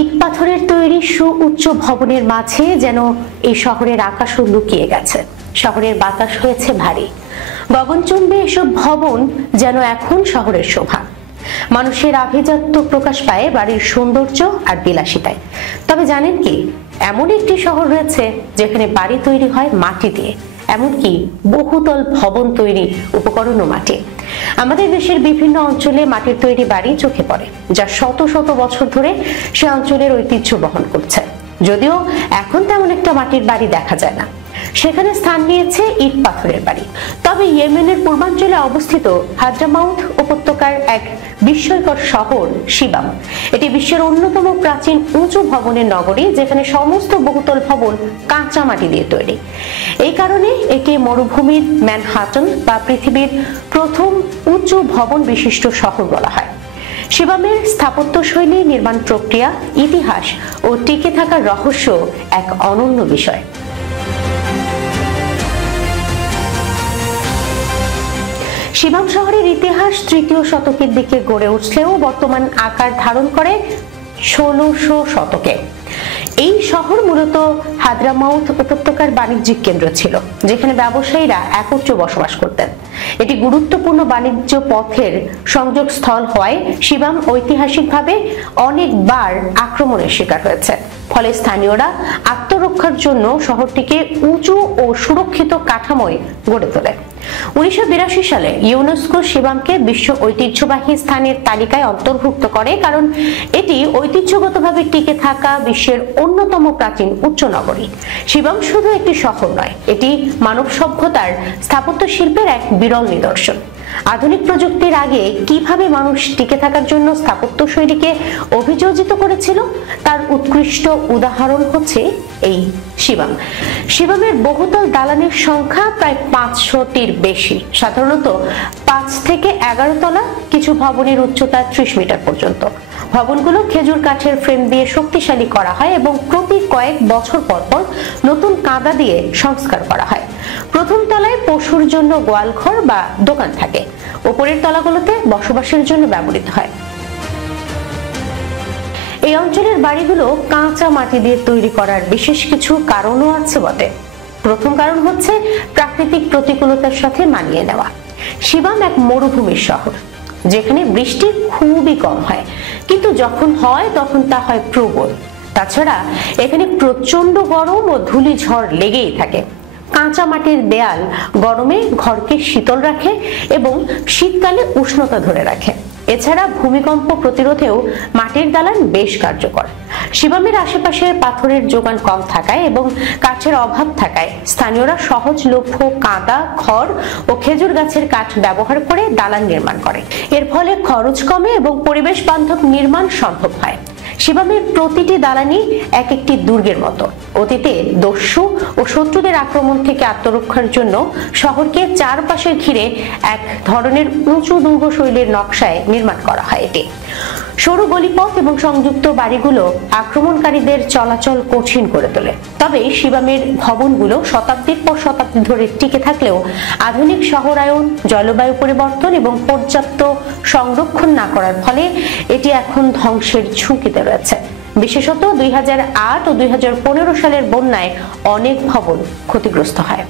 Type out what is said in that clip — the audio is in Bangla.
ইট পাথরের তৈরি সুউচ্চ ভবনের মাঝে যেন এই শহরের আকাশও লুকিয়ে গেছে। শহরের বাতাস হয়েছে ভারী, গগনচুম্বী এসব ভবন যেন এখন শহরের শোভা। মানুষের আভিজাত্য প্রকাশ পায় বাড়ির সৌন্দর্য আর বিলাসিতায়। তবে জানেন কি, এমন একটি শহর রয়েছে যেখানে বাড়ি তৈরি হয় মাটি দিয়ে, এমনকি বহুতল ভবন তৈরি উপকরণও মাটি। আমাদের দেশের বিভিন্ন অঞ্চলে মাটির তৈরি বাড়ি চোখে পড়ে, যা শত শত বছর ধরে সে অঞ্চলের ঐতিহ্য বহন করছে। যদিও এখন তেমন একটা মাটির বাড়ি দেখা যায় না, সেখানে স্থান নিয়েছে ইট পাথরের বাড়ি। তবে ইয়েমেনের পূর্বাঞ্চলে অবস্থিত হাদ্রামাউত উপত্যকার এক বিস্ময়কর শহর শিবাম। এটি বিশ্বের অন্যতম প্রাচীন উঁচু ভবনের নগরী, যেখানে সমস্ত বহুতল ভবন কাঁচা মাটি দিয়ে তৈরি। এই কারণে এটি মরুভূমির ম্যানহাটন বা পৃথিবীর প্রথম উঁচু ভবন বিশিষ্ট শহর বলা হয়। শিবামের স্থাপত্যশৈলী, নির্মাণ প্রক্রিয়া, ইতিহাস ও টিকে থাকার রহস্য এক অনন্য বিষয়। শিবাম শহরের ইতিহাস তৃতীয় শতকের দিকে গড়ে উঠলেও বর্তমান আকার ধারণ করে 1600 শতকে। এই শহর মূলত হাদ্রামাউত উপত্যকার বাণিজ্যিক কেন্দ্র ছিল, যেখানে ব্যবসায়ীরা একত্রে বসবাস করতেন। এটি গুরুত্বপূর্ণ বাণিজ্য পথের সংযোগ স্থল হওয়ায় শিবাম ঐতিহাসিকভাবে অনেকবার আক্রমণের শিকার হয়েছে। ফলে স্থানীয়রা আত্মরক্ষার জন্য শহরটিকে উঁচু ও সুরক্ষিত কাঠামোয় গড়ে তোলে। 1982 সালে ইউনেস্কো শিবামকে বিশ্ব ঐতিহ্যবাহী স্থানের তালিকায় অন্তর্ভুক্ত করে, কারণ এটি ঐতিহ্যগতভাবে টিকে থাকা বিশ্বের অন্যতম প্রাচীন উচ্চ নগরী। শিবাম শুধু একটি শহর নয়, এটি মানব সভ্যতার স্থাপত্য শিল্পের এক বিরল নিদর্শন। আধুনিক প্রযুক্তির আগে কিভাবে মানুষ টিকে থাকার জন্য স্থাপত্য শৈলীকে অভিযোজিত করেছিল, তার উৎকৃষ্ট উদাহরণ হচ্ছে এই শিবাম। শিবামের বহুতল দালানের সংখ্যা প্রায় 500টির বেশি, সাধারণত 5 থেকে 11 তলা, কিছু ভবনের উচ্চতা 30 মিটার পর্যন্ত। ভবনগুলো খেজুর কাঠের ফ্রেম দিয়ে শক্তিশালী করা হয় এবং প্রতি কয়েক বছর পর পর নতুন কাঁদা দিয়ে সংস্কার করা হয়। প্রথম তলায় পশুর জন্য গোয়ালঘর বা দোকান থাকে, উপরের তলাগুলোতে বসবাসের জন্য ব্যবহৃত হয়। এই অঞ্চলের বাড়িগুলো কাঁচা মাটি দিয়ে তৈরি করার বিশেষ কিছু কারণও আছে বটে। প্রথম কারণ হচ্ছে প্রাকৃতিক প্রতিকূলতার সাথে মানিয়ে নেওয়া। শিবাম এক মরুভূমির শহর, যেখানে বৃষ্টি খুবই কম হয়, কিন্তু যখন হয় তখন তা হয় প্রবল। তাছাড়া এখানে প্রচন্ড গরম ও ধূলি ঝড় লেগেই থাকে। কাঁচা মাটির দেয়াল গরমে ঘরকে শীতল রাখে এবং শীতকালে উষ্ণতা ধরে রাখে। এছাড়া ভূমিকম্প প্রতিরোধেও মাটির দালান বেশ কার্যকর। শিবামের আশেপাশে পাথরের যোগান কম থাকায় এবং কাঠের অভাব থাকায় স্থানীয়রা সহজলভ্য কাঁদা, খড় ও খেজুর গাছের কাঠ ব্যবহার করে দালান নির্মাণ করে। এর ফলে খরচ কমে এবং পরিবেশ বান্ধব নির্মাণ সম্ভব হয়। শিবামের প্রতিটি দালানই এক একটি দুর্গের মতো। অতীতে দস্যু ও শত্রুদের আক্রমণ থেকে আত্মরক্ষার জন্য শহরকে চারপাশে ঘিরে এক ধরনের উঁচু দুর্গ শৈলীর নকশায় নির্মাণ করা হয়। এটি সরু গলিপথ এবং সংযুক্ত বাড়িগুলো আক্রমণকারীদের চলাচল কঠিন করে তোলে। তবে শিবামের ভবনগুলো শতাব্দীর পর শতাব্দী ধরে টিকে থাকলেও আধুনিক শহরায়ন, জলবায়ু পরিবর্তন এবং পর্যাপ্ত সংরক্ষণ না করার ফলে এটি এখন ধ্বংসের ঝুঁকিতে রয়েছে। বিশেষত 2008 ও 2015 সালের বন্যায় অনেক ভবন ক্ষতিগ্রস্ত হয়।